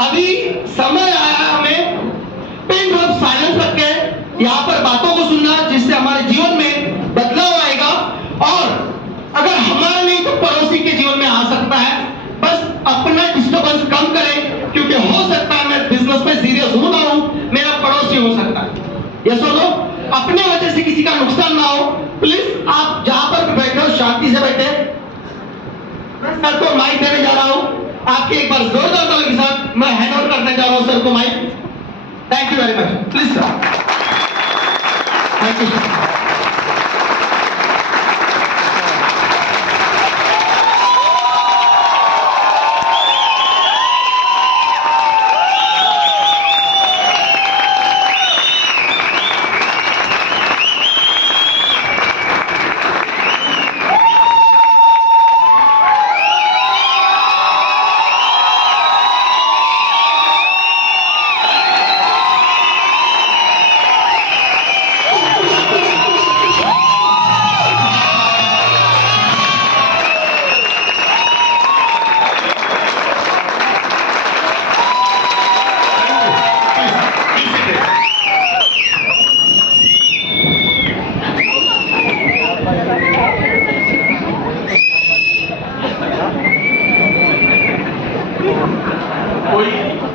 अभी समय आया है हमें पिन ड्रॉप साइलेंस रख के यहाँ पर बातों को सुनना, जिससे हमारे जीवन में बदलाव आएगा और अगर हमारे नहीं तो पड़ोसी के जीवन में आ सकता है। बस अपना डिस्टर्बेंस कम करें, क्योंकि हो सकता है मैं बिजनेस में सीरियस हूं ना हूं, मेरा पड़ोसी हो सकता है। ये सुनो, अपने वजह से किसी का नुकसान ना हो। प्लीज आप जहां पर बैठे हो शांति से बैठे। मैं सर को माइक देने जा रहा हूं, आपके एक बार जोरदार ताली के साथ मैं हैंड ओवर करने जा रहा हूं सर को mike. Thank you very much. Please sir. Thank you.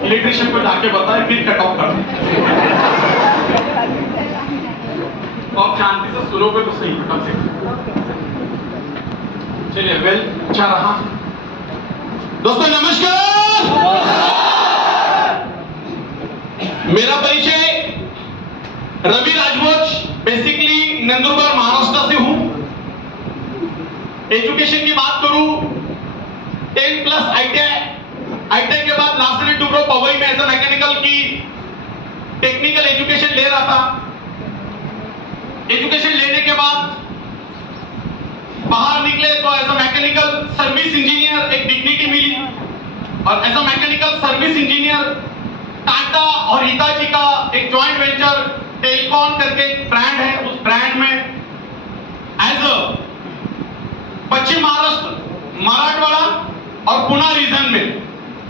Electrician को जाके बताए फिर कट ऑफ कर तो आप शांति से सुनोगे तो सही कम से कम। चलिए वेल अच्छा रहा। दोस्तों नमस्कार। मेरा परिचय रवि राजभोज, बेसिकली नंदुरबार महाराष्ट्र से हूं। एजुकेशन की बात करूं 10+ ITI के बाद लार्सन एंड टुब्रो पवई में एज अ मैकेनिकल की टेक्निकल एजुकेशन ले रहा था। एजुकेशन लेने के बाद बाहर निकले तो as a mechanical service engineer एक डिग्निटी मिली, और as a mechanical service engineer Tata और हिताची का एक जॉइंट वेंचर टेलकॉन करके एक ब्रांड है, उस ब्रांड में एज अ पश्चिम महाराष्ट्र, मराठवाड़ा और पुणे रीजन में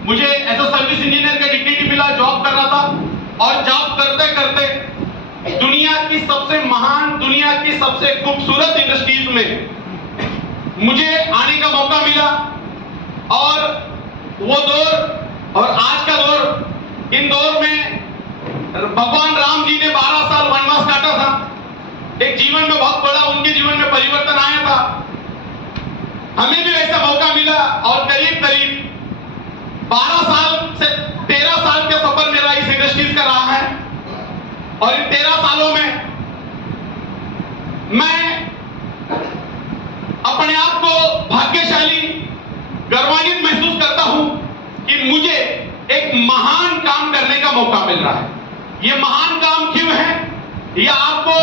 मुझे एज अ सर्विस इंजीनियर का डिग्निटी मिला। जॉब कर रहा था और जॉब करते करते दुनिया की सबसे महान, दुनिया की सबसे खूबसूरत इंडस्ट्रीज में मुझे आने का मौका मिला। और वो दौर और आज का दौर, इन दौर में भगवान राम जी ने 12 साल वनवास काटा था। एक जीवन में बहुत बड़ा उनके जीवन में परिवर्तन आया था। हमें भी ऐसा मौका मिला और करीब करीब 12 साल से 13 साल का सफर मेरा इस इंडस्ट्रीज का रहा है। और इन 13 सालों में मैं अपने आप को भाग्यशाली, गर्वान्वित महसूस करता हूं कि मुझे एक महान काम करने का मौका मिल रहा है। यह महान काम क्यों है, यह आपको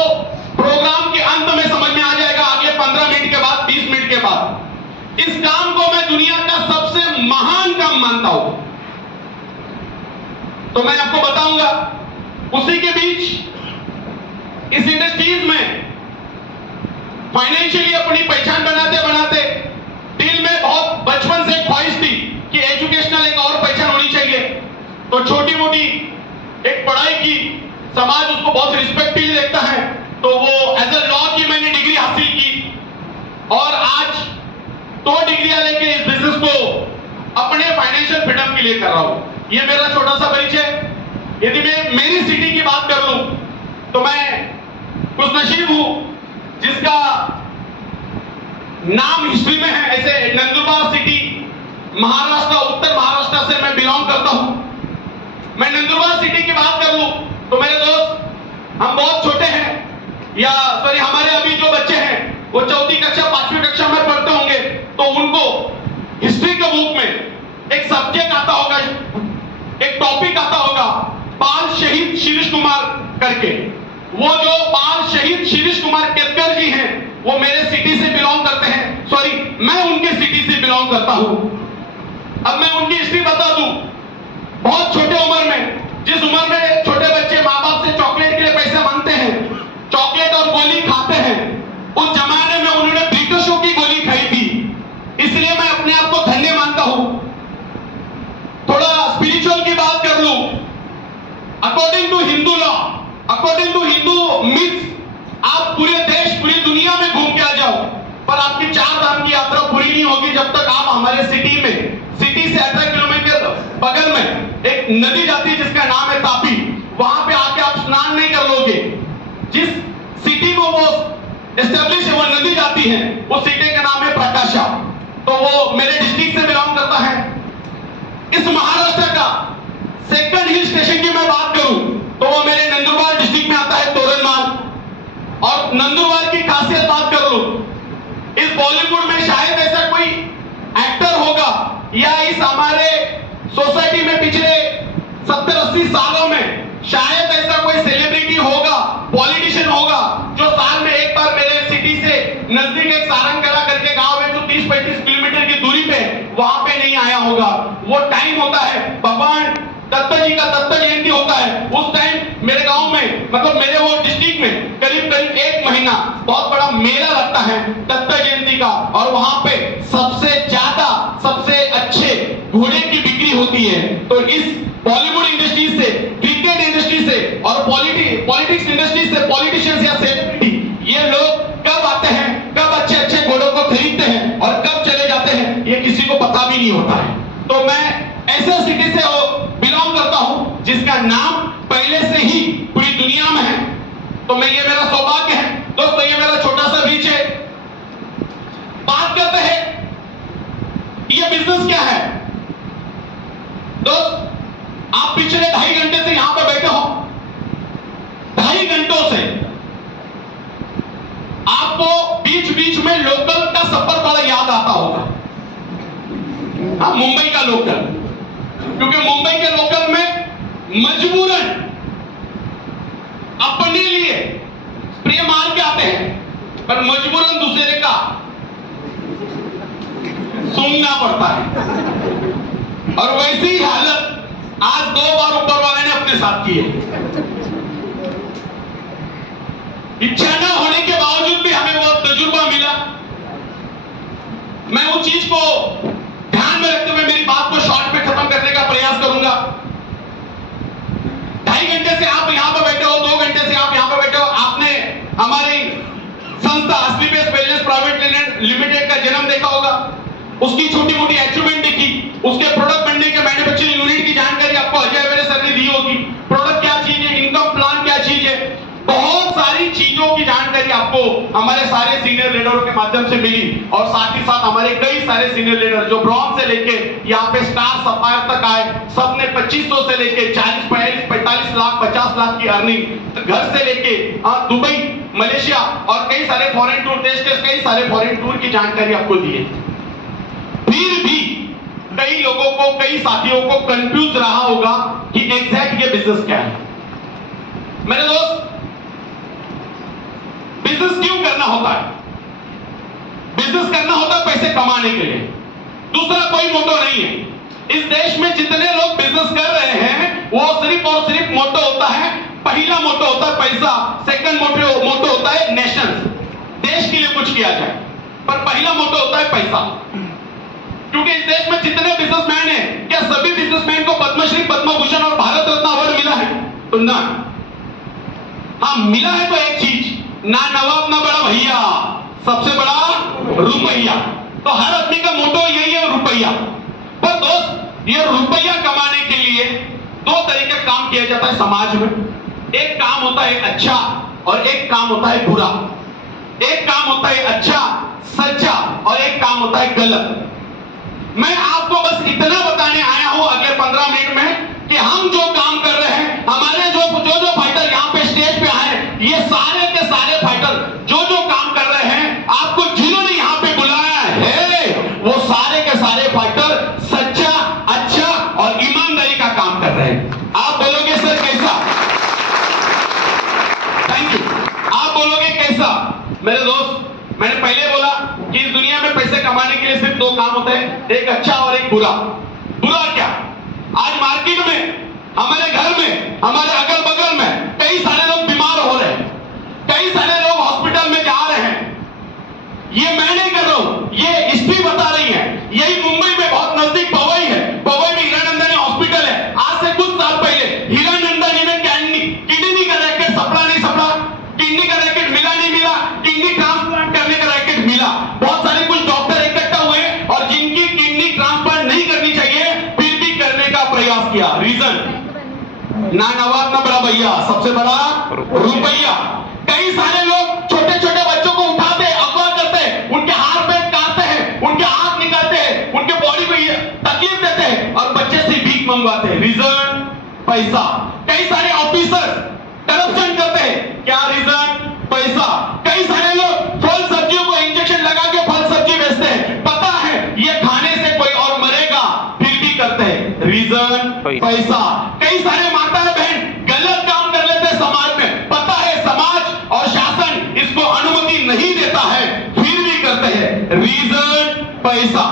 प्रोग्राम के अंत में समझ में आ जाएगा, आगे 15 मिनट के बाद, 20 मिनट के बाद। इस काम को मैं दुनिया का सबसे महान काम मानता हूं, तो मैं आपको बताऊंगा। उसी के बीच इस इंडस्ट्रीज में फाइनेंशियली अपनी पहचान बनाते बनाते दिल में बहुत बचपन से ख्वाहिश थी कि एजुकेशनल एक और पहचान होनी चाहिए। तो छोटी मोटी एक पढ़ाई की, समाज उसको बहुत रिस्पेक्टफुली देखता है, तो वो एज अ लॉ की मैंने डिग्री हासिल की और आज 2 डिग्रियां लेके इस बिजनेस को अपने फाइनेंशियल फ्रीडम के लिए कर रहा हूं। ये मेरा छोटा सा परिचय। यदि मैं मेरी सिटी की बात कर लूं तो मैं कुछ नसीब हूं जिसका नाम हिस्ट्री में है। ऐसे नंदुरबार सिटी, महाराष्ट्र, उत्तर महाराष्ट्र से मैं बिलोंग करता हूं। मैं नंदुरबार सिटी की बात कर लूं तो मेरे दोस्त, हम बहुत छोटे हैं, या सॉरी हमारे अभी जो बच्चे हैं वो 4वीं कक्षा 5वीं कक्षा में पढ़ते होंगे, तो उनको हिस्ट्री के बुक में एक सब्जेक्ट आता होगा, एक टॉपिक आता होगा, बाल शहीद शिरीष कुमार करके। वो जो बाल शहीद शिरीष कुमार केतकर जी हैं, वो मेरे सिटी से बिलोंग करते हैं। सॉरी, मैं उनके सिटी बिलोंग करता हूं। अब मैं उनकी हिस्ट्री बता दूं। बहुत छोटे उम्र में, जिस उम्र में छोटे बच्चे माँ बाप से चॉकलेट के लिए पैसे मांगते हैं, चॉकलेट और गोली खाते हैं, उस जमाने में उन्होंने ब्रिटिशों की गोली खाई थी। इसलिए मैं अपने आप को धन्य मानता हूं। थोड़ा स्पिरिचुअल की बात कर लूं। According to Hindu law, according to Hindu myths, आप पूरे देश, पूरी दुनिया में घूम के आ जाओ, पर आपकी 4 धाम की यात्रा पूरी नहीं होगी जब तक आप हमारे सिटी से 18 किलोमीटर बगल में एक नदी जाती है जिसका नाम है तापी, वहां पे आके आप स्नान नहीं कर लोगे। जिस सिटी में वो एस्टेब्लिश है, वो नदी जाती है, वो सिटी का नाम है प्रकाशा। तो वो मेरे डिस्ट्रिक्ट से बिलोंग करता है। इस महाराष्ट्र का सेकंड हिल स्टेशन की मैं बात करूं तो वो मेरे नंदुरबार डिस्ट्रिक्ट में आता है, तोरणमाल। और नंदुरबार की खासियत बात कर लूं, इस बॉलीवुड में शायद ऐसा कोई एक्टर होगा या इस हमारे सोसाइटी में पिछले 70-80 सालों में शायद ऐसा कोई सेलिब्रिटी होगा, पॉलिटिशियन होगा, जो साल में एक बार मेरे सिटी से नजदीक एक सारंगखेड़ा करके गांव है जो 30-35 किलोमीटर की दूरी पे, वहां पे नहीं आया होगा। वो टाइम होता है भगवान दत्त जी का दत्त जयंती होता है। उस टाइम मेरे गांव में, मतलब मेरे वो डिस्ट्रिक्ट में करीब 1 महीना बहुत बड़ा मेला लगता है दत्त जयंती का, और वहां पे सबसे ज्यादा, सबसे अच्छे घोड़े की बिक्री होती है। तो इस बॉलीवुड इंडस्ट्री से, क्रिकेट इंडस्ट्री से और पॉलिटिक्स इंडस्ट्री से, पॉलिटिशियंस या सेलिब्रिटी, ये लोग कब आते हैं, कब अच्छे अच्छे घोड़ों को खरीदते हैं और कब चले जाते हैं, ये किसी को पता भी नहीं होता है। तो मैं ऐसे सिटी से बिलोंग करता हूं जिसका नाम पहले से ही पूरी दुनिया में है। तो मैं, ये मेरा सौभाग्य है दोस्तों, ये मेरा छोटा सा बीच है। बात करते हैं ये बिजनेस क्या है। दोस्त, आप पिछले 2.5 घंटे से यहां पर बैठे हो, 2.5 घंटों से आपको बीच बीच में लोकल का सफर बड़ा याद आता होगा। हाँ, मुंबई का लोकल, क्योंकि मुंबई के लोकल में मजबूरन अपने लिए स्प्रे मार के आते हैं, पर मजबूरन दूसरे का सूंघना पड़ता है। और वैसी ही हालत आज 2 बार ऊपर वाले ने अपने साथ की है। इच्छा न होने के बावजूद भी हमें वो तजुर्बा मिला। मैं उस चीज को ध्यान में रखते हुए मेरी बात को शॉर्ट में खत्म करने का प्रयास करूंगा। 2.5 घंटे से आप यहां पर बैठे हो, 2 घंटे से आप यहां पर बैठे हो। आपने हमारी संस्था असली बेस वेलनेस प्राइवेट लिमिटेड का जन्म देखा होगा, उसकी छोटी मोटी अचीवमेंट देखी, उसके प्रोडक्ट बनने के मैन्युफैक्चरिंग यूनिट की जानकारी आपको अजय वेरे सर ने दी होगी। प्रोडक्ट क्या चीज है, इनकम प्लान क्या चीज है, बहुत सारी चीजों की जानकारी आपको हमारे सारे सीनियर लीडरों के माध्यम से मिली। और साथ ही साथ हमारे कई सारे सीनियर लीडर जो ब्रॉन्ज से लेके यहाँ पे स्टार सफायर तक आए, सबने 2500 से लेके 40, 45 लाख, 50 लाख की अर्निंग घर से लेके दुबई, मलेशिया और कई सारे फॉरेन टूर, देश के कई सारे फॉरेन टूर की जानकारी आपको दी है। फिर भी कई लोगों को, कई साथियों को कंफ्यूज रहा होगा कि एग्जैक्ट ये बिजनेस क्या है। मेरे दोस्त, बिजनेस क्यों करना होता है? बिजनेस करना होता है पैसे कमाने के लिए, दूसरा कोई मोटो नहीं है। इस देश में जितने लोग बिजनेस कर रहे हैं वो सिर्फ और सिर्फ मोटो होता है, पहला मोटो होता है पैसा, सेकंड मोटो होता है नेशन, देश के लिए कुछ किया जाए, पर पहला मोटो होता है पैसा। क्योंकि इस देश में जितने बिजनेसमैन हैं, क्या सभी बिजनेसमैन को पद्मश्री, पद्म भूषण और भारत रत्न अवार्ड मिला है? तो ना। हाँ, मिला है तो एक चीज, ना नवाब ना बड़ा भैया, सबसे बड़ा रुपया। तो हर आदमी का मोटो यही है, रुपया। पर दोस्त, ये रुपया कमाने के लिए 2 तरीके का काम किया जाता है समाज में। एक काम होता है अच्छा और एक काम होता है बुरा। एक काम होता है अच्छा, सच्चा, और एक काम होता है गलत। मैं आपको बस इतना बताने आया हूं अगले 15 मिनट में कि हम जो काम कर रहे हैं, हमारे जो फाइटर यहाँ पे स्टेज पे आए, ये सारे के सारे फाइटर जो काम कर रहे हैं, आपको जिन्होंने यहाँ पे बुलाया है, वो सारे के सारे फाइटर सच्चा, अच्छा और ईमानदारी का काम कर रहे हैं। आप बोलोगे सर कैसा? Thank you. आप बोलोगे कैसा? मेरे दोस्त, मैंने पहले बोला कि इस दुनिया में पैसे कमाने के लिए सिर्फ दो काम होते हैं, एक अच्छा और एक बुरा। बुरा क्या? आज मार्केट में, हमारे घर में, हमारे अगल बगल में कई सारे लोग बीमार हो रहे हैं, कई सारे लोग हॉस्पिटल में जा रहे हैं। ये मैं नहीं कर रहा हूं, ये हिस्ट्री बता रही है। यही मुंबई में बहुत नजदीक पवई है, पवई में हीरानंदानी हॉस्पिटल है। आज से कुछ साल पहले हीरानंदानी में किडनी का रैकेट सपड़ा नहीं सपड़ा, किडनी का रैकेट मिला नहीं मिला, किडनी ट्रांसप्लांट करने का रैकेट मिला। बहुत सारे कुछ डॉक्टर इकट्ठा हुए और जिनकी किडनी ट्रांसप्लांट नहीं करनी चाहिए फिर भी करने का प्रयास किया। रीजन ना नवाब ना बड़ा भैया, सबसे बड़ा रुपया। कई सारे लोग छोटे छोटे बच्चों को उठाते, अगवा करते, उनके हाथ पैर काटते हैं, उनके आंख निकालते हैं, उनके बॉडी में तकलीफ देते हैं और बच्चे से भीख मंगवाते हैं। रीजन पैसा। कई सारे ऑफिसर्स करप्शन करते हैं, क्या रीजन? पैसा। कई सारे लोग फल सब्जियों को इंजेक्शन लगा के फल सब्जी बेचते हैं, पता है ये खाने से कोई और मरेगा फिर भी करते हैं। रीजन पैसा। कई सारे माता बहन गलत काम कर लेते हैं समाज में, पता है समाज और शासन इसको अनुमति नहीं देता है फिर भी करते हैं। रीजन पैसा।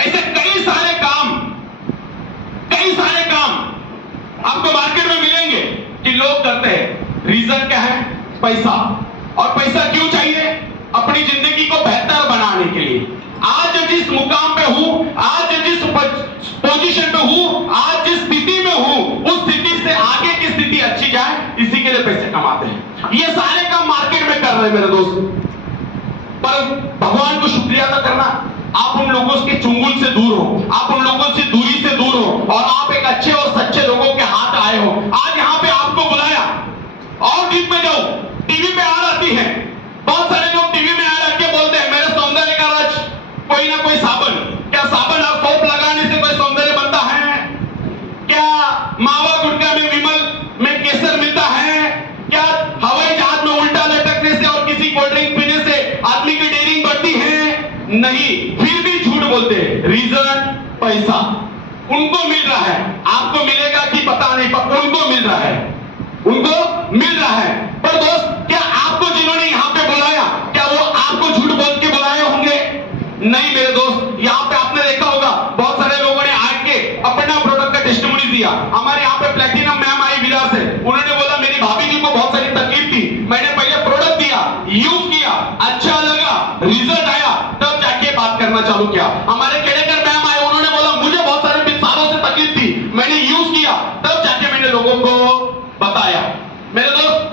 ऐसे कई सारे काम आपको मार्केट में मिलेंगे कि लोग करते हैं। रीजन क्या है? पैसा। और पैसा क्यों चाहिए? अपनी जिंदगी को बेहतर बनाने के लिए। आज जिस मुकाम पे हूं, आज जिस पोजीशन पे हूं, आज जिस स्थिति में हूं, उस स्थिति से आगे की स्थिति अच्छी जाए, इसी के लिए पैसे कमाते हैं। ये सारे काम मार्केट में कर रहे हैं मेरे दोस्त। पर भगवान को शुक्रिया अदा करना, आप उन लोगों के चुंगल से दूर हो, आप उन लोगों से दूरी से दूर हो और आप एक अच्छे और सच्चे लोगों के हाथ आए हो। आज यहाँ पे आपको बुलाया और डीप में जाओ, टीवी पे ऐड आती है, बहुत सारे लोग टीवी में ऐड आके बोलते हैं मेरे सौंदर्य का राज कोई ना कोई साबन। क्या साबन और सोप लगाने से कोई सौंदर्य बनता है? क्या मावा गुटखा में विमल में केसर मिलता है? क्या हवाई जहाज में उल्टा लटकने से और किसी कोल्ड ड्रिंक पीने से आदमी की डेयरिंग बढ़ती है? नहीं, फिर भी झूठ बोलते हैं। रीजन पैसा। उनको मिल रहा है, आपको मिलेगा कि पता नहीं, पर उनको मिल रहा है, उनको मिल रहा है। पर दोस्त, क्या आपको जिन्होंने यहाँ पे बुलाया, क्या वो आपको झूठ बोल के बुलाए होंगे? नहीं मेरे दोस्त। यहाँ पे आपने देखा होगा बहुत सारे लोगों ने आके अपना प्रोडक्ट का टेस्टिमोनी दिया। हमारे यहाँ पे प्लैटिनम मैम आई विरार से, उन्होंने बोला मेरी भाभी जी को बहुत सारी तकलीफ थी, मैंने पहले प्रोडक्ट दिया, यूज किया, अच्छा लगा, रिजल्ट आया, तब जाके बात करना चालू किया। हमारे केड़ेकर मैम आए, उन्होंने बोला मुझे बहुत सारे सालों से तकलीफ थी, मैंने यूज किया, तब जाके मैंने लोगों को बताया। मेरे दोस्त,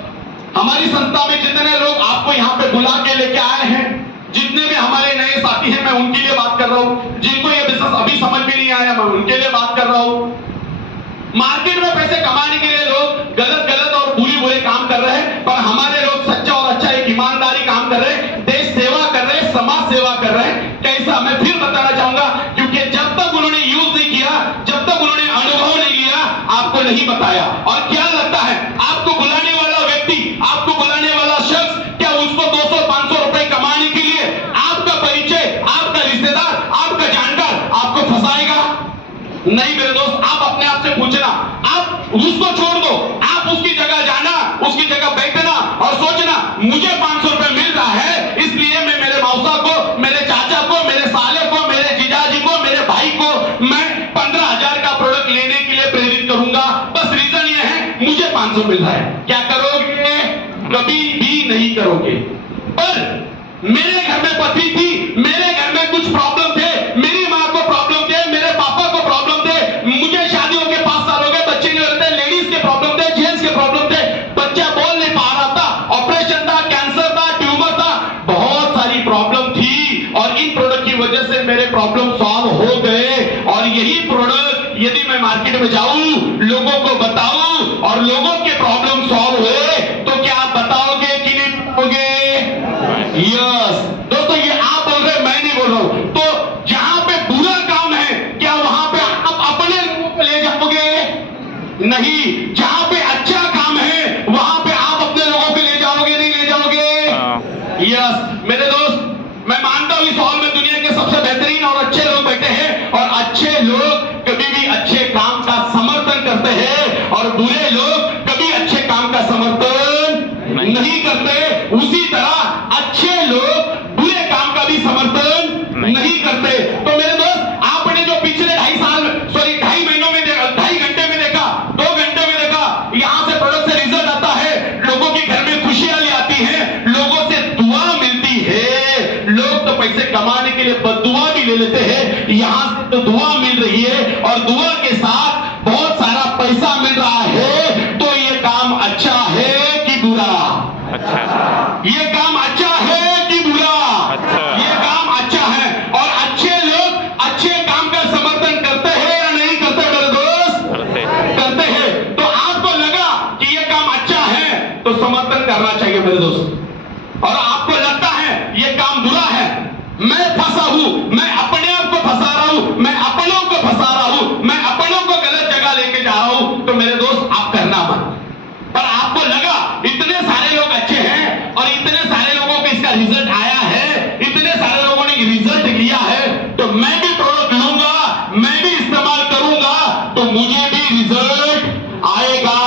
हमारी संस्था में जितने लोग आपको यहाँ पे बुला के लेके आए हैं, जितने भी हमारे नए साथी हैं, मैं उनके लिए बात कर रहा हूँ। जिनको ये बिजनेस अभी समझ में नहीं आया, मैं उनके लिए बात कर रहा हूँ। मार्केट में पैसे कमाने के लिए लोग गलत और बुरे काम कर रहे हैं, पर हमारे लोग सच्चा और अच्छा एक ईमानदारी काम कर रहे हैं, देश सेवा कर रहे हैं, समाज सेवा कर रहे हैं। कैसा? मैं फिर बताना चाहूंगा, क्योंकि जब तक उन्होंने यूज नहीं किया, जब तक उन्होंने अनुभव नहीं लिया, आपको नहीं बताया। और क्या लगता है आपको बुलाने वाला व्यक्ति, आपको बुलाने वाला शख्स, क्या उसको 200-500 रुपए कमाने के लिए आपका परिचय, आपका रिश्तेदार, आपका जानकार आपको फंसाएगा? नहीं मेरे दोस्त। आप अपने आप से पूछना, आप उसको छोड़ दो, आप उसकी जगह जाना, उसकी जगह बैठना और सोचना मुझे 500 रुपए मिल रहा है, इसलिए मैं मेरे मौसा को, मेरे चाचा को, मेरे साले को, मेरे जीजाजी को, मेरे भाई को मैं 15,000 का प्रोडक्ट लेने के लिए प्रेरित करूंगा। बस रीजन ये है मुझे 500 मिल रहा है। क्या करोगे? कभी भी नहीं करोगे। पर मेरे घर में पति थी, मेरे घर में कुछ प्रॉब्लम थे, मेरी माँ को प्रॉब्लम थे, मेरे पापा को प्रॉब्लम थे, मुझे शादियों के 5 साल हो गए, बच्चे नहीं होते, लेडीज के प्रॉब्लम थे, जेंट्स के प्रॉब्लम थे, बच्चा बोल नहीं पा रहा था, ऑपरेशन था, कैंसर था, ट्यूमर था, बहुत सारी प्रॉब्लम थी और इन प्रोडक्ट की वजह से मेरे प्रॉब्लम सॉल्व हो गए। और यही प्रोडक्ट यदि मैं मार्केट में जाऊं, लोगों को बताऊं और लोगों के प्रॉब्लम सॉल्व हुए, तो क्या आप बताओगे कि नहीं बताओगे? यस दोस्तों, ये आप बोल रहे, मैं नहीं बोल रहा हूं। तो जहां पे बुरा काम है, क्या वहां पे आप अपने लोगों को ले जाओगे? नहीं। जहां पे अच्छा काम है, वहां पे आप अपने लोगों को ले जाओगे, नहीं ले जाओगे? यस मेरे दोस्त, मैं मानता हूं इस हॉल में दुनिया के सबसे बेहतरीन और अच्छे लोग बैठे हैं, और अच्छे लोग कभी भी अच्छे काम का समर्थन करते हैं और बुरे लोग कभी अच्छे काम का समर्थन नहीं करते। उसी तरह अच्छे लोग पैसे कमाने के लिए बद्दुआ भी ले लेते हैं, यहां से तो दुआ मिल रही है और दुआ के साथ बहुत सारा पैसा मिल रहा है, तो ये काम अच्छा है कि बुरा? अच्छा। ये काम अच्छा है कि बुरा? अच्छा। ये काम अच्छा है। और अच्छे लोग अच्छे काम का समर्थन करते हैं या नहीं करते मेरे दोस्त? करते हैं। तो आपको लगा कि ये काम अच्छा है तो समर्थन करना चाहिए मेरे दोस्त। और आपको लगता है ये काम बुरा है, मैं फंसा हूं, मैं अपने आप को फंसा रहा हूं, मैं अपनों को फंसा रहा हूं, मैं अपनों को गलत जगह लेके जा रहा हूं, तो मेरे दोस्त आप करना मत। पर आपको लगा इतने सारे लोग अच्छे हैं और इतने सारे लोगों को इसका रिजल्ट आया है, इतने सारे लोगों ने रिजल्ट लिया है, तो मैं भी प्रोडक्ट लूंगा, मैं भी इस्तेमाल करूंगा, तो मुझे भी रिजल्ट आएगा।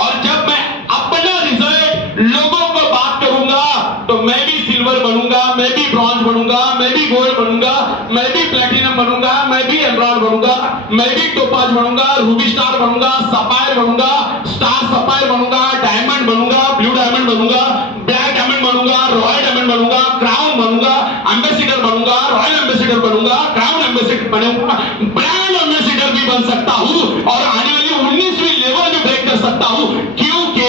और जब मैं अपना रिजल्ट लोगों को बात करूंगा, तो मैं भी सिल्वर बनूंगा, मैं भी ब्रॉन्ज बनूंगा, मैं भी गोल्ड बनूंगा, मैं भी प्लेटिनम बनूंगा, मैं भी एमराल्ड बनूंगा, मैं भी टोपाज बनूंगा, रूबी स्टार बनूंगा, सफायर बनूंगा, स्टार सफायर बनूंगा, डायमंड बनूंगा, ब्लू डायमंड बनूंगा, ब्लैक डायमंड बनूंगा, रॉयल डायमंड बनूंगा, क्राउन बनूंगा, एम्बेसडर बनूंगा, रॉयल एम्बेसडर बनूंगा, क्राउन एम्बेसडर बनूंगा, ब्रांड एम्बेसडर भी बन सकता हूं और आने वाली 19वीं लेवल भी ब्रेक कर सकता हूं। क्योंकि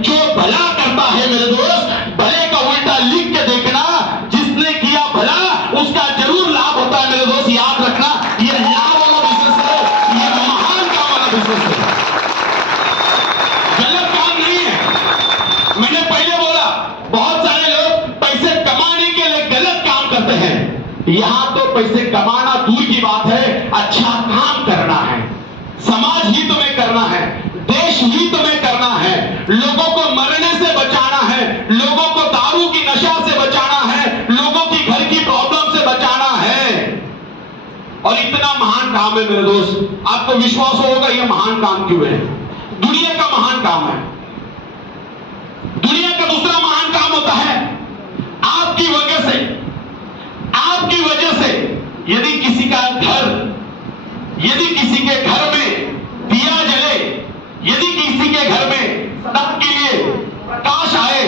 जो भला करता है मेरे दोस्त, भले का उल्टा लिख के देखना, जिसने किया भला उसका जरूर लाभ होता है मेरे दोस्त, याद रखना। ये लाभ वाला बिजनेस है, ये महान काम वाला बिजनेस है, गलत काम नहीं है। मैंने पहले बोला बहुत सारे लोग पैसे कमाने के लिए गलत काम करते हैं, यहां तो पैसे कमाना दूर की बात है, अच्छा काम करना है, समाज हित में करना है, देश हित में करना है, लोगों को मरने से बचाना है, लोगों को दारू की नशा से बचाना है, लोगों की घर की प्रॉब्लम से बचाना है। और इतना महान काम है मेरे दोस्त, आपको विश्वास होगा ये महान काम क्यों है? दुनिया का महान काम है। दुनिया का दूसरा महान काम होता है आपकी वजह से, आपकी वजह से यदि किसी का घर, यदि किसी के घर में दिया जले, यदि किसी के घर में सबके लिए प्रकाश आए,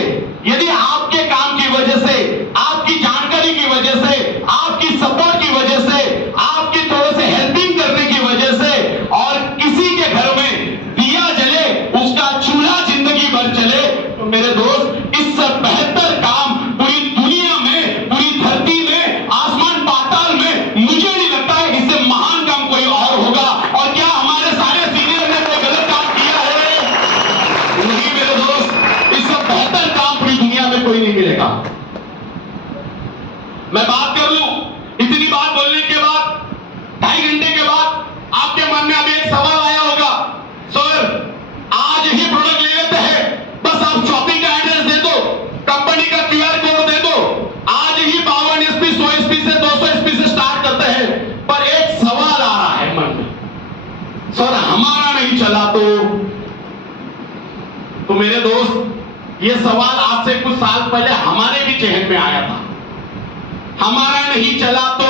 यदि आपके काम की वजह से, आपकी जानकारी की वजह से, आपकी सपोर्ट की वजह से, आपकी थोड़े से हेल्पिंग करने की वजह से और किसी के घर में दिया जले, उसका चूल्हा जिंदगी भर चले, तो मेरे दोस्त इससे बेहतर काम पूरी दुनिया में, पूरी धरती में, आसमान पाताल में मुझे नहीं लगता है इससे महान काम कोई और होगा। और क्या हमारे सारे सीनियर ने कोई गलत काम किया है? नहीं मेरे दोस्त, इससे बेहतर काम पूरी दुनिया में कोई नहीं मिलेगा। मैं बात कर लूं, इतनी बात बोलने के बाद 2.5 घंटे के बाद आपके मन में अभी एक सवाल आया होगा, सर आज ही प्रोडक्ट ले लेते हैं, बस आप शॉपिंग का एड्रेस दे दो, कंपनी का QR कोड दे दो, आज ही 52 SP 100 SP से 200 SP से स्टार्ट करते हैं। पर एक सवाल आ रहा है मन में, सर हमारा नहीं चला तो मेरे दोस्त ये सवाल आज से कुछ साल पहले हमारे भी जहन में आया था, हमारा नहीं चला तो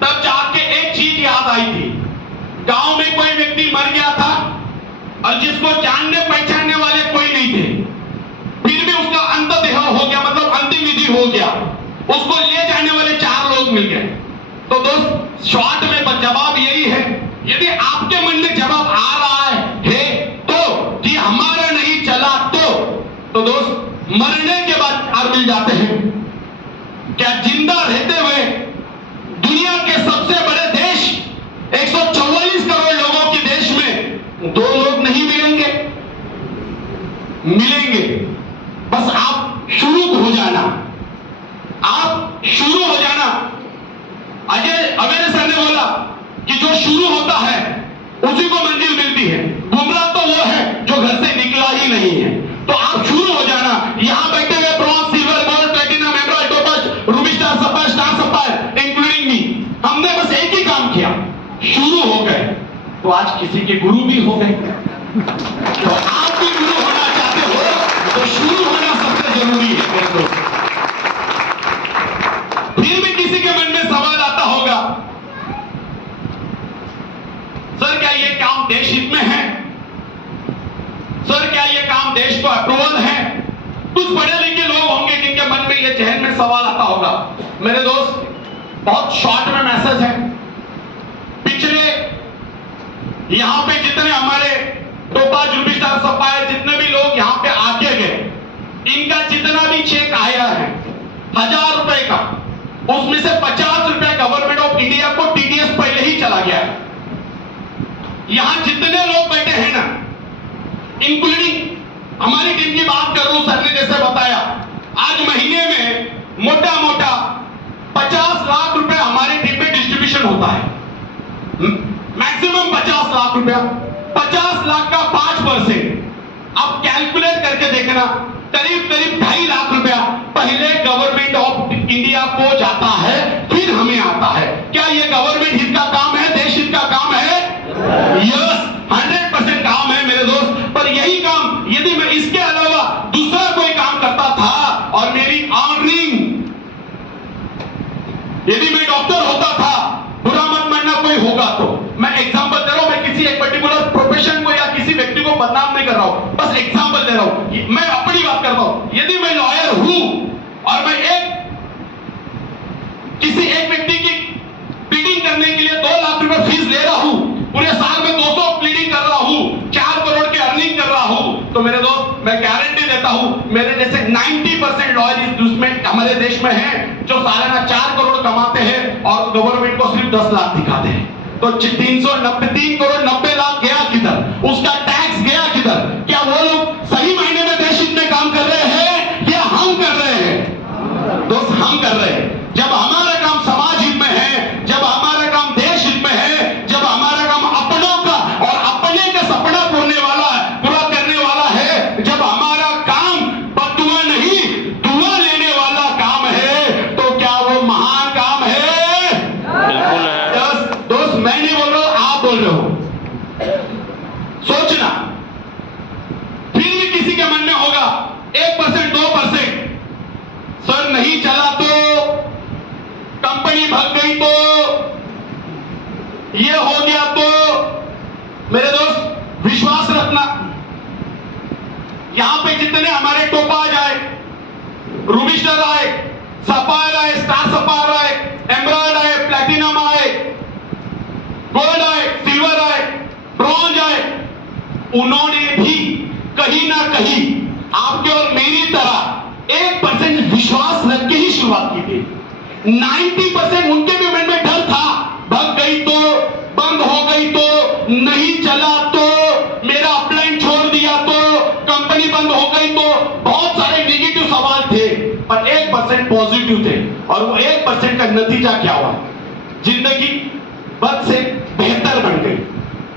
तब जाके एक चीज याद आई थी, गांव में कोई व्यक्ति मर गया था और जिसको जानने पहचानने वाले कोई नहीं थे, फिर भी उसका अंतदेह हो गया, मतलब अंतिम विधि हो गया, उसको ले जाने वाले 4 लोग मिल गए। तो दोस्त शॉर्ट में जवाब यही है, यदि आपके मन में जवाब आ रहा है तो कि हमारा नहीं चला तो दोस्त मरने के बाद 4 मिल जाते हैं, क्या जिंदा रहते हुए दुनिया के सबसे बड़े देश 144 करोड़ लोगों के देश में 2 लोग नहीं मिलेंगे? मिलेंगे, बस आप शुरू हो जाना, आप शुरू हो जाना। अजय अवेरे सर ने बोला कि जो शुरू होता है उसी को मंजिल मिलती है, गुमराह तो वो है जो घर से निकला ही नहीं है। तो आप शुरू हो जाना, यहां बैठे हुए bronze, silver, gold, platinum, emerald, topaz, Ruby star, sapphire, star sapphire including me, हमने बस एक ही काम किया, शुरू हो गए, तो आज किसी के गुरु भी हो गए। तो आप भी गुरु होना चाहते हो तो शुरू होना सबसे जरूरी है मेरे दोस्त। फिर भी किसी के मन में सवाल आता होगा, सर क्या ये काम देश हित में है? सर क्या ये काम देश को अप्रूवल है? कुछ पढ़े लिखे लोग होंगे जिनके मन में ये जहन में सवाल आता होगा। मेरे दोस्त, बहुत शॉर्ट में मैसेज है। पिछले यहां पे जितने हमारे टोपा जुबिस्टार सपायर जितने भी लोग यहां पे आके गए, इनका जितना भी चेक आया है 1000 रुपए का, उसमें से 50 रुपए गवर्नमेंट ऑफ इंडिया को टीडीएस पहले ही चला गया है। यहां जितने लोग बैठे हैं ना, इंक्लूडिंग हमारी टीम की बात कर लूं, सर ने जैसे बताया, आज महीने में मोटा मोटा 50 लाख रुपए हमारी टीम में डिस्ट्रीब्यूशन होता है, मैक्सिमम 50 लाख रुपया। 50 लाख का 5%, अब कैलकुलेट करके देखना, करीब करीब 2.5 लाख रुपया पहले गवर्नमेंट ऑफ इंडिया को जाता है, फिर हमें आता है। क्या यह गवर्नमेंट हित का काम है, देश हित का काम है? यस, 100% काम है मेरे दोस्त। पर यही काम यदि मैं इसके अलावा दूसरा कोई काम करता था और मेरी अर्निंग, यदि मैं डॉक्टर होता था, बुरा मत मानना कोई होगा तो, मैं एग्जांपल दे रहा हूं, मैं किसी एक पर्टिकुलर प्रोफेशन को या किसी व्यक्ति को बदनाम नहीं कर रहा हूं, बस एग्जांपल दे रहा हूं, मैं अपनी बात करता हूं। यदि मैं लॉयर हूं और मैं किसी एक व्यक्ति की प्लीडिंग करने के लिए 2 लाख रुपए फीस ले रहा हूं, पूरे साल में 200 प्लीडिंग कर रहा हूं, 4 करोड़ की अर्निंग कर रहा हूं, तो मेरे दोस्त मैं गारंटी देता हूं, मेरे जैसे 90% लॉयर इस देश में, हमारे देश में हैं, जो सालाना 4 करोड़ कमाते हैं और गवर्नमेंट को सिर्फ 10 लाख दिखाते हैं। तो 3 करोड़ 90 लाख गया किधर? उसका टैक्स गया किधर? क्या वो लोग सही मायने में देश हित में काम कर रहे हैं या हम कर रहे हैं? दोस्त, हम कर रहे हैं। जब हमारा काम समाज हित में है, जब हमारा काम देश हित में है, जब हमारा काम अपनों का और अपने का सपना पूरा करने वाला है, जब हमारा काम बदुआ नहीं दुआ लेने वाला काम है, तो क्या वो महान काम है? बिल्कुल है। दोस्त, मैं नहीं बोल रहा हूं, आप बोल रहे हो। सोचना, फिर भी किसी के मन में होगा 1% 2%, सर नहीं चला तो, कंपनी भाग गई तो, ये हो गया तो। मेरे दोस्त, विश्वास रखना, यहां पे जितने हमारे टोपाज आए, रूबिस्टर आए, सपायर आए, स्टार सपायर आए, एमराल्ड आए, प्लैटिनम आए, गोल्ड आए, सिल्वर आए, ब्रॉन्ज आए, उन्होंने भी कहीं ना कहीं आपके और मेरी तरह 1% विश्वास रख के ही शुरुआत की थी। 90% उनके भी मन में डर था, भाग गई तो, बंद हो गई तो, नहीं चला तो, मेरा अपलाइन छोड़ दिया तो, कंपनी बंद हो गई तो, बहुत सारे नेगेटिव सवाल थे, पर 1% पॉजिटिव थे। और वो 1% का नतीजा क्या हुआ? जिंदगी बद से बेहतर बन गई,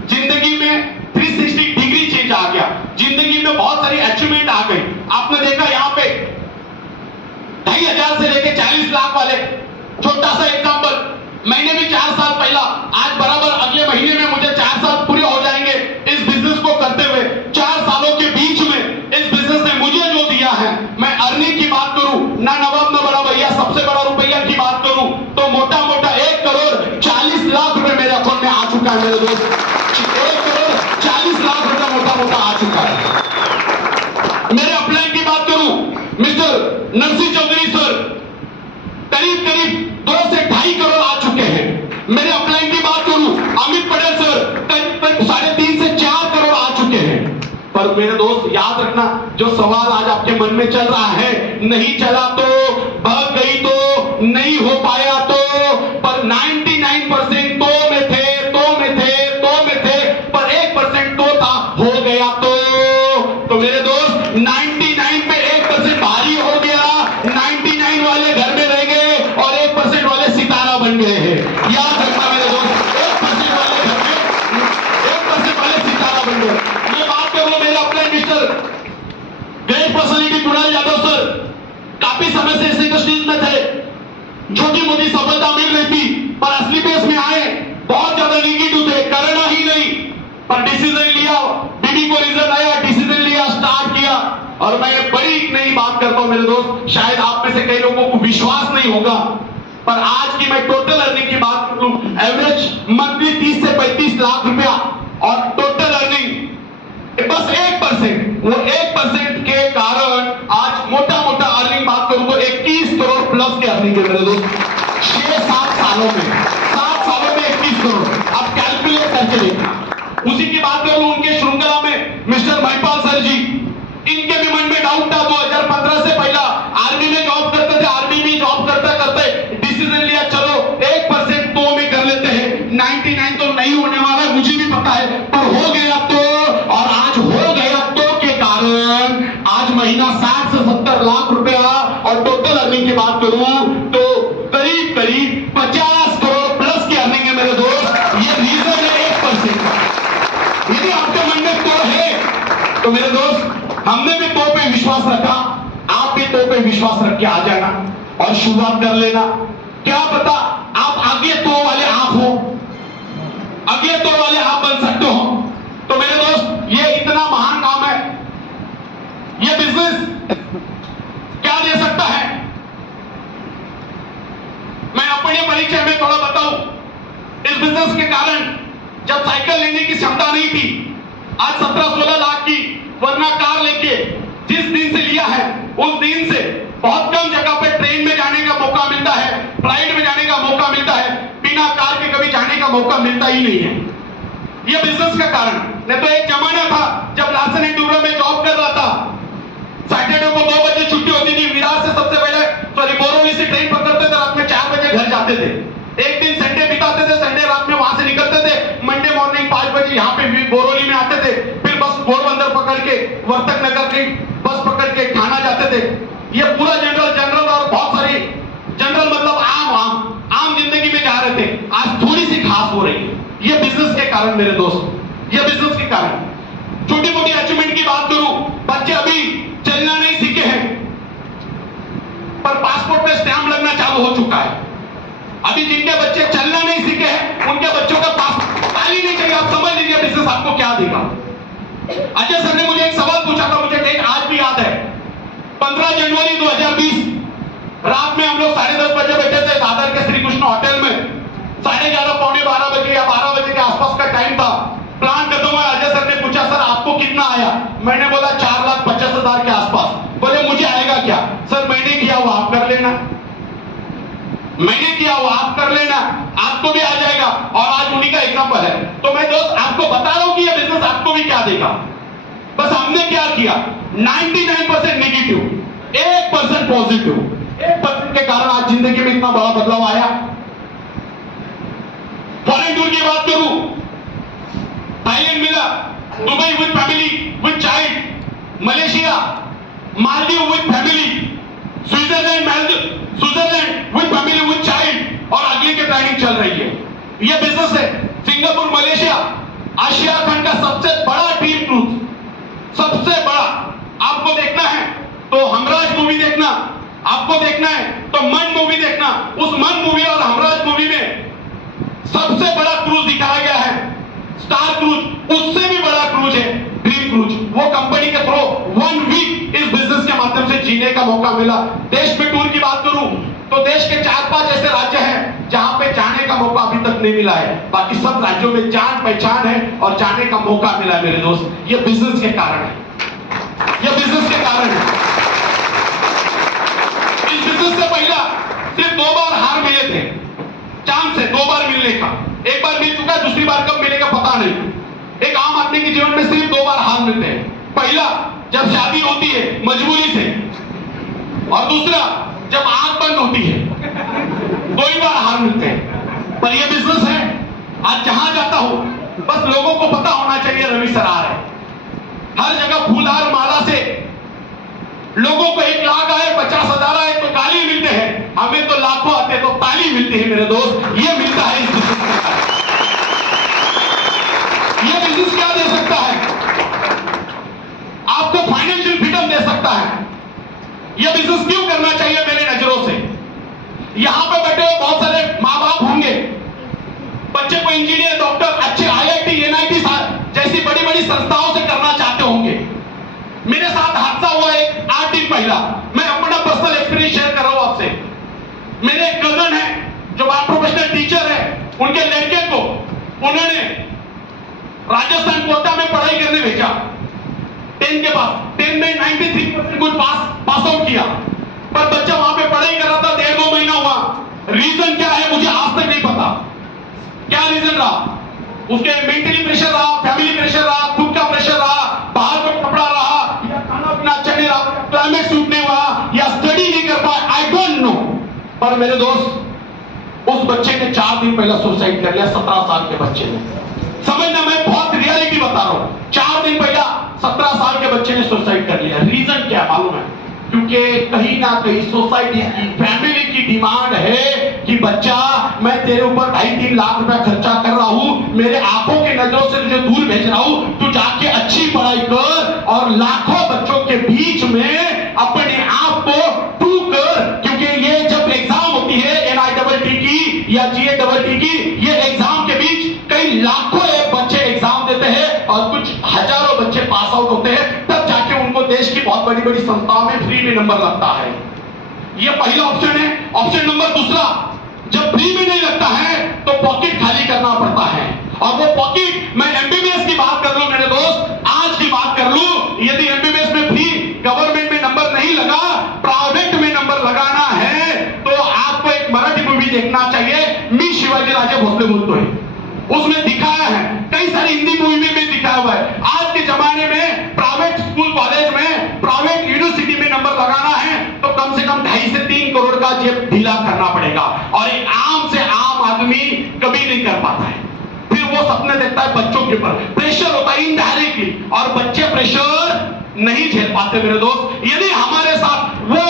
जिंदगी में 360 डिग्री चेंज आ गया, जिंदगी में बहुत सारी अचीवमेंट आ गई। आपने देखा यहां पे 2,500 से लेके 40 लाख वाले, छोटा सा एग्जांपल, मैंने भी 4 साल पहला, आज बराबर अगले महीने में मुझे 4 साल पूरे हो जाएंगे इस बिजनेस को करते हुए। 4 सालों के बीच में इस बिजनेस ने मुझे जो दिया है, मैं अर्निंग की बात करूं ना, नवाब ना बड़ा भैया, सबसे बड़ा रुपया की बात करूं तो मोटा मोटा 1 करोड़ 40 लाख रुपए मेरे अकाउंट में आ चुका है मेरे दोस्त। 1 करोड़ 40 लाख रुपया मोटा मोटा आ चुका है। मेरे अपलाइन की बात करूं, मिस्टर नरसिंह चौधरी सर करीब करीब 2 से 2.5 करोड़ आ चुके हैं। मेरे अपलाइन की बात करूं, अमित पटेल सर करीब 3.5 से 4 करोड़ आ चुके हैं। पर मेरे दोस्त, याद रखना, जो सवाल आज आपके मन में चल रहा है, नहीं चला तो, भाग गई तो, नहीं हो पाया तो, पर 99% तो में थे, पर 1% तो था, हो गया तो मेरे दोस्त 99 पे 1% भारी हो गया, 99 वाले घर में रह गए और 1% वाले सितारा बन गए हैं। याद रखना मेरे दोस्त, 1% वाले घर में 1% वाले सितारा बन गए। मैं बात कर रहा हूं मेरे अपने mister great personality Kunal Yadav sir, काफी समय से इस इंडस्ट्रीज में थे, छोटी मोटी सफलता मिल रही थी, पर असली बेस में आए, बहुत ज्यादा नेगेटिव थे, करना ही नहीं, पर डिसीजन लिया, बीबी को रिजल्ट आया, डिसीजन लिया, स्टार्ट किया। और मैं बड़ी नई बात करता हूं मेरे दोस्त, शायद आप में से कई लोगों को विश्वास नहीं होगा, पर आज की मैं टोटल अर्निंग की बात करूं, एवरेज मंथली 30 से 35 लाख रुपया और टोटल अर्निंग बस 1%, वो 1% के कारण आज मोटा मोटा अर्निंग बात करूं तो 21 करोड़ प्लस के अर्निंग है मेरे दोस्त 6-7 सालों में, 7 सालों में 21 करोड़। अब कैलकुलेट करके देखना। उसी की बात करूं उनके श्रृंखला में मिस्टर महिपाल सर जी, इनके भी मन में डाउट था। 2015 से पहला आर्मी में जॉब करते थे, आर्मी में जॉब करते करते डिसीजन लिया चलो 1% तो में कर लेते हैं, 99 तो नहीं होने वाला है मुझे भी पता है, पर हो गया तो, और आज हो गया तो के कारण आज महीना 60 से 70 लाख रुपया और टोटल अर्निंग की बात करूं तो करीब करीब 50 करोड़ प्लस की अर्निंग है मेरे दोस्त। ये रीजन है 1% का। यदि आपके मन में तो है तो मेरे दोस्त हमने भी तो पे विश्वास रखा, आप भी तो पे विश्वास रख के आ जाना और शुरुआत कर लेना। क्या पता आप आगे तो वाले आप हो, अगले तो वाले आप बन सकते हो। तो मेरे दोस्त ये इतना महान काम है, ये बिजनेस क्या दे सकता है। मैं अपने परिचय में थोड़ा बताऊं। इस बिजनेस के कारण जब साइकिल लेने की क्षमता नहीं थी, आज 17-16 लाख की वरना कार लेके जिस दिन से लिया है उस दिन से बहुत कम जगह पे ट्रेन में जाने का मौका मिलता है, फ्लाइट में जाने का मौका मिलता है, बिना कार के कभी जाने का मौका मिलता ही नहीं है। यह बिजनेस का कारण। नहीं तो एक जमाना था जब लार्सन एंड टूब्रो में जॉब कर रहा था, सैटरडे को 2 बजे छुट्टी होती थी, विरार से सबसे पहले बोरोली से ट्रेन पकड़ते थे, रात में 4 बजे घर जाते थे। एक दिन संडे बिताते थे, संडे रात में वहां से निकलते थे, मंडे मॉर्निंग 5 बजे यहाँ पे बोरोली में आते थे, फिर बस पोरबंदर पकड़ के वर्तक नगर की बस पकड़ के ठाणा जाते थे। ये पूरा जनरल और बहुत सारी जनरल मतलब आम जिंदगी में जा रहे थे। आज थोड़ी सी खास हो रही है, ये बिजनेस के कारण मेरे दोस्त, ये बिजनेस के कारण। छोटी मोटी अचीवमेंट की बात करूं, बच्चे अभी चलना नहीं सीखे हैं पर पासपोर्ट पे स्टैंप लगना चालू हो चुका है। अभी जिनके बच्चे चलना नहीं सीखे हैं उनके बच्चों का पास ताली नहीं चाहिए। आप समझ लीजिए बिजनेस आपको क्या देगा। अजय सर ने मुझे एक सवाल पूछा था, मुझे डेट आज भी याद है, 15 जनवरी 2020 रात में हम लोग 10:30 बजे बैठे थे दादर के श्री कृष्ण होटल में। 11:30 पौने 12 बजे या 12 बजे के आसपास का टाइम था। प्लान खत्म हुआ, अजय सर ने पूछा सर आपको कितना आया? मैंने बोला 4,50,000 के आसपास। बोले मुझे आएगा क्या? सर मैंने किया हुआ आप कर लेना, मैंने किया हुआ आप कर लेना, आपको भी आ जाएगा। और आज उन्हीं का एग्जांपल है। तो मैं दोस्त आपको बता रहा हूं कि ये बिजनेस आपको भी क्या देगा। बस हमने क्या किया, 99% नेगेटिव, 1% पॉजिटिव, 1% के कारण आज जिंदगी में इतना बड़ा बदलाव आया। फॉरेन टूर की बात करूं, थाईलैंड मिला, Dubai with family with child, Malaysia, Maldives with family, Switzerland with family with child, और अगले की ट्रेनिंग चल रही है। यह बिजनेस है। सिंगापुर, मलेशिया, आशिया खंड का सबसे बड़ा ड्रीम क्रूज, सबसे बड़ा। आपको देखना है तो हमराज मूवी देखना, आपको देखना है तो मन मूवी देखना। उस मन मूवी और हमराज मूवी में सबसे बड़ा क्रूज दिखाया गया है, स्टार क्रूज। उससे भी बड़ा क्रूज है ड्रीम क्रूज। वो कंपनी के थ्रू 1 वीक इस बिजनेस के माध्यम से जीने का मौका मिला। देश में टूर की बात करूं तो देश के 4-5 ऐसे राज्य हैं जहां पे जाने का मौका अभी तक नहीं मिला है। बाकी सब राज्यों में जान पहचान है और जाने का मौका मिला है मेरे दोस्त। ये बिजनेस के कारण है, ये बिजनेस के कारण है। इस बिजनेस से पहला सिर्फ 2 बार हार मिले थे, चांस है 2 बार मिलने का। एक बार मिल चुका, दूसरी बार कब मिलेगा पता नहीं। एक आम आदमी के जीवन में सिर्फ 2 बार हार मिलते हैं। पहला जब शादी होती है मजबूरी से, और दूसरा जब आंख बंद होती है। 2 ही बार हार मिलते हैं। पर यह बिजनेस है, आज जहां जाता हूं बस लोगों को पता होना चाहिए रवि सर आ रहे। हर जगह फूलहार माला से लोगों को 1 लाख आए, 50,000 आए तो गाली मिलते हैं, हमें तो लाखों आते तो ताली मिलती है मेरे दोस्त। ये मिलता है इस बिजनेस में। ये बिजनेस क्या दे सकता है? आपको फाइनेंशियल फ्रीडम दे सकता है। यह बिजनेस क्यों करना चाहिए मेरे नजरों से? यहां पे बैठे हुए बहुत सारे माँ बाप होंगे, बच्चे को इंजीनियर, डॉक्टर, अच्छे IIT, NIT जैसी बड़ी बड़ी संस्थाओं से करना चाहते होंगे। मेरे साथ हादसा हुआ है 8 दिन पहला। मैं अपना पर्सनल एक्सपीरियंस शेयर कर रहा हूं आपसे। मेरे एक कजन है जो प्रोफेशनल टीचर है, उनके लड़के को उन्होंने राजस्थान कोटा में पढ़ाई पढ़ाई करने भेजा 10 के पास, 10 में 93% कुछ पास आउट किया, पर बच्चा वहां पे पढ़ाई कर रहा था, 1.5-2 महीना हुआ। रीजन क्या है मुझे आज तक नहीं पता, क्या रीजन रहा? उसके मेंटली प्रेशर रहा, फैमिली प्रेशर रहा, खुद का प्रेशर रहा, बाहर का कपड़ा रहा, या खाना पीना अच्छा नहीं रहा, क्लाइमेट सूट नहीं हुआ, या स्टडी नहीं कर पाए, आई डोंट नो। पर मेरे दोस्त उस बच्चे ने 4 दिन पहले सुसाइड कर लिया, 17 साल के बच्चे ने। समझना, मैं बहुत रियलिटी बता रहा हूं। 4 दिन पहले 17 साल के बच्चे ने सुसाइड कर लिया। रीजन क्या मालूम है? क्योंकि कहीं ना कहीं सोसाइटी की, फैमिली की डिमांड है कि बच्चा मैं तेरे ऊपर 2.5-3 लाख रुपया खर्चा कर रहा हूं, मेरे आंखों के नजरों से तुझे दूर भेज रहा हूं, तू जाके अच्छी पढ़ाई कर और लाखों बच्चों के बीच में अपने आप को तू कर। क्योंकि ये जब एग्जाम होती है NITT की या GATT की, ये एग्जाम के बीच कई लाखों बच्चे एग्जाम देते हैं और कुछ हजारों बच्चे पास आउट होते हैं, तब जाके उनको देश की बहुत बड़ी बड़ी संस्थाओं में फ्री में नंबर लगता है। ये पहला ऑप्शन है। ऑप्शन नंबर दूसरा, जब फ्री में नहीं लगता है तो पॉकेट खाली करना पड़ता है, और वो पॉकेट, मैं MBBS की बात कर लूं मेरे दोस्त, आज की बात कर लूं, यदि MBBS में फ्री गवर्नमेंट में नंबर नहीं लगा, प्राइवेट में नंबर लगाना है तो आपको एक मराठी मूवी देखना चाहिए, मी शिवाजी राजे भोसले बोलतो है। उसमें दिखाया है, कई सारी हिंदी मूवी में भी दिखाया हुआ है। आज के जमाने में प्राइवेट स्कूल कॉलेज में, प्राइवेट यूनिवर्सिटी में नंबर लगाना है तो कम से कम 2.5 से 3 करोड़ का जेब ढीला करना पड़ेगा, और एक आम से आम आदमी कभी नहीं कर पाता है। फिर वो सपने देखता है बच्चों के ऊपर, प्रेशर होता है इनडायरेक्टली, और बच्चे प्रेशर नहीं झेल पाते मेरे दोस्त। यदि हमारे साथ वो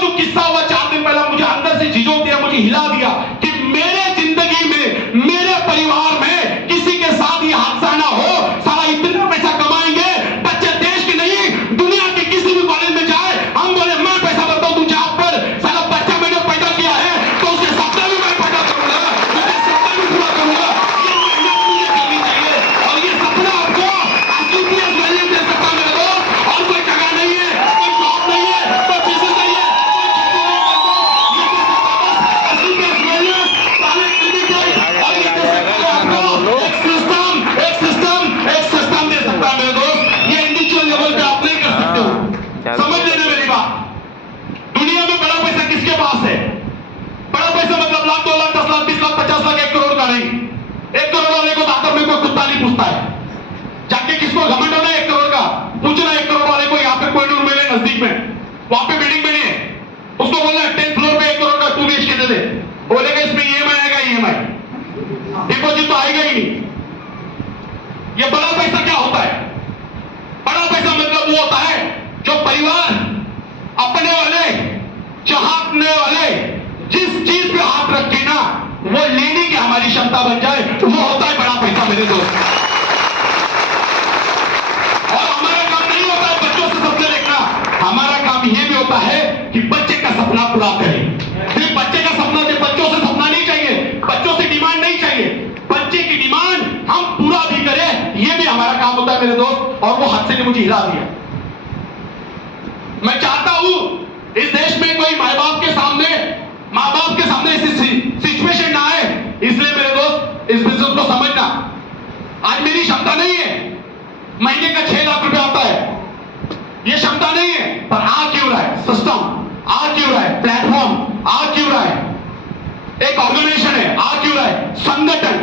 जो किस्सा हुआ 4 दिन पहले, मुझे अंदर से झिझोक दिया, मुझे हिला दिया कि मेरे जिंदगी में, मेरे परिवार में किसी के साथ ये हादसा ना हो। साला इतना पैसा कमाएंगे बच्चे, देश के नहीं दुनिया के किसी भी कॉलेज में जाए, हम बोले मैं पैसा भरता हूं, तू जॉब पर, साला बच्चा मैंने पैदा किया है तो उसके सपना भी मैं पैदा करूंगा, उसके सपना भी पूरा करूंगा। ये मेहनत मुझे करनी चाहिए, और ये सपना आपको IPS वैल्यू दे सकता है मेरे दोस्त। और कोई जगह नहीं है, कोई जॉब नहीं है, कोई बिजनेस नहीं है, कोई खेती नहीं है, ये दे सकता है IPS वैल्यू, साले लिमिटेड, और ये दे सकता है आपको एक सिस्टम दे सकता है मेरे दोस्त। ये इंडिविजुअल लेवल पे आप नहीं कर सकते हो। समझ लेना मेरी बात। दुनिया में बड़ा पैसा किसके पास है? बड़ा पैसा मतलब लाख, 2 लाख, 10 लाख, 20 लाख, 50 लाख, 1 करोड़ का नहीं। 1 करोड़ वाले को दादर में कोई कुत्ता नहीं पूछता है। जाके किसको घमंड होना है 1 करोड़ का, पूछना 1 करोड़ वाले को, यहाँ पे कोई रूम मिले नजदीक में, वहां पे बिल्डिंग बनी है, उसको बोलना है 10th फ्लोर पे 1 करोड़ का 2 BHK दे दे, बोलेगा इसमें EMI आएगा, EMI डिपॉजिट तो आएगा ही नहीं। ये बड़ा पैसा क्या होता है? बड़ा पैसा मतलब वो होता है जो परिवार, अपने वाले, चाहने वाले, जिस चीज पे हाथ रखे ना वो लेने की हमारी क्षमता बन जाए, वो होता है बड़ा पैसा मेरे दोस्त। और हमारा काम नहीं होता है बच्चों से सपने देखना, हमारा काम ये भी होता है कि बच्चे का सपना पूरा करें। सिर्फ बच्चे का सपना, बच्चों से सपना नहीं चाहिए, बच्चों से डिमांड नहीं चाहिए, बच्चे की डिमांड हम पूरा भी करें, ये भी हमारा काम होता है मेरे दोस्त। और वो हादसे ने मुझे हिला दिया। मैं चाहता हूं इस देश में कोई माँ बाप के सामने ऐसी सिचुएशन ना आए, इसलिए मेरे दोस्त इस बिजनेस को समझना। आज मेरी क्षमता नहीं है, महीने का 6 लाख रुपया आता है, ये क्षमता नहीं है, पर आ क्यों रहा है? सिस्टम आ क्यों रहा है? प्लेटफॉर्म आ क्यों रहा है? एक ऑर्गेनाइजेशन है, आ क्यों रहा है? संगठन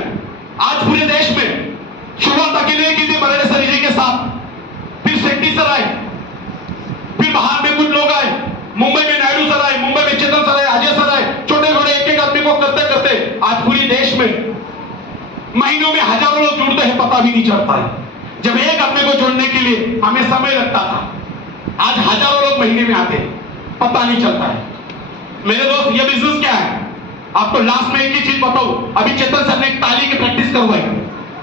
आज पूरे देश में शुरुआत अकेले की थी बड़े सर जी के साथ, फिर सेठी सर आए, फिर बाहर में कुछ लोग आए, मुंबई में नायडू सर आए, मुंबई में चेतन सर आए, अजय सर आए, छोटे छोटे एक एक आदमी को करते करते आज पूरे देश में महीनों में हजारों लोग जुड़ते हैं, पता भी नहीं चलता है। जब एक आदमी को जोड़ने के लिए हमें समय लगता था, आज हजारों लोग महीने में आते, पता नहीं चलता है। मेरे दोस्त ये बिजनेस क्या है? आपको लास्ट में एक ही चीज बताऊं, अभी चेतन सर ने एक ताली की प्रैक्टिस करवाई,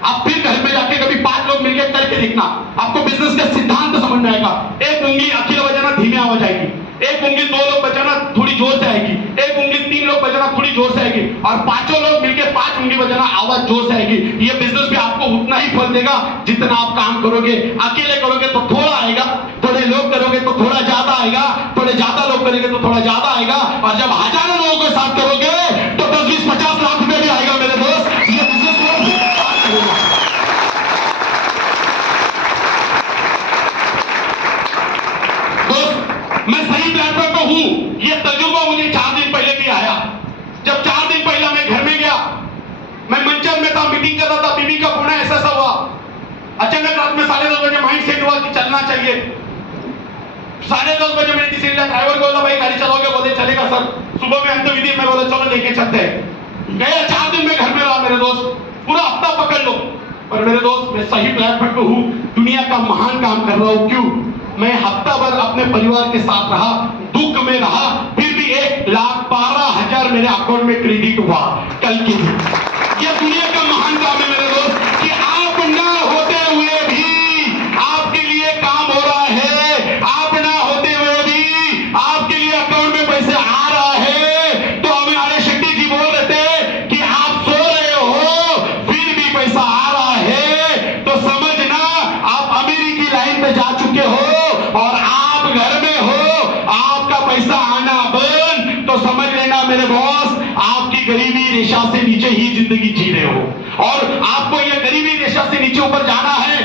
आप फिर घर में जाके कभी 5 लोग मिलकर करके देखना, आपको बिजनेस का सिद्धांत समझ में आएगा। एक उंगली अकेले बजाना धीमे आवाज आएगी, एक उंगली 2 लोग बजाना थोड़ी जोर से आएगी, एक उंगली 3 लोग बजाना थोड़ी जोर से आएगी, और 5 लोग मिलकर 5 उंगली बजाना आवाज जोर से आएगी। ये बिजनेस भी आपको उतना ही फल देगा जितना आप काम करोगे। अकेले करोगे तो थोड़ा आएगा, थोड़े लोग करोगे तो थोड़ा ज्यादा आएगा, थोड़े ज्यादा लोग करेंगे तो थोड़ा ज्यादा आएगा, और जब हजारों लोगों के साथ करोगे तो 10, 20, 50 लाख रुपए भी आएगा मेरे दोस्त। ये बिजनेस था, मीटिंग कर रहा था, बीबी का फोन है, ऐसा ऐसा हुआ। अचानक रात में 10:30 बजे माइंड सेट हुआ कि चलना चाहिए। 10:30 बजे मैंने किसी ड्राइवर को बोला, भाई गाड़ी चलाओगे? बोले चलेगा सर। सुबह में अंतविधि में बोला चलो लेके चलते हैं। गया, 4 दिन में घर में रहा मेरे दोस्त, पूरा हफ्ता पकड़ लो। पर मेरे दोस्त, मैं सही प्लेटफॉर्म पे हूँ, दुनिया का महान काम कर रहा हूँ। क्यों? मैं हफ्ता भर अपने परिवार के साथ रहा, दुख में रहा, फिर भी 1,12,000 मेरे अकाउंट में क्रेडिट हुआ कल के दिन। यह दुनिया का महान काम है मेरे दोस्त, कि आप ना होते हुए भी आपके लिए काम हो रहा है, आप ना होते हुए भी आपके लिए अकाउंट में पैसे आ रहा है। तो हमारे शेट्टी जी बोल रहे थे कि आप सो रहे हो फिर भी पैसा आ रहा है, तो समझना आप अमेरिकी लाइन पे जा चुके हो और आप घर में हो, आपका पैसा आना बंद। तो समझ लेना मेरे बॉस, आपकी गरीबी रेखा से नीचे ही जिंदगी जी रहे हो, और आपको यह गरीबी रेखा से नीचे ऊपर जाना है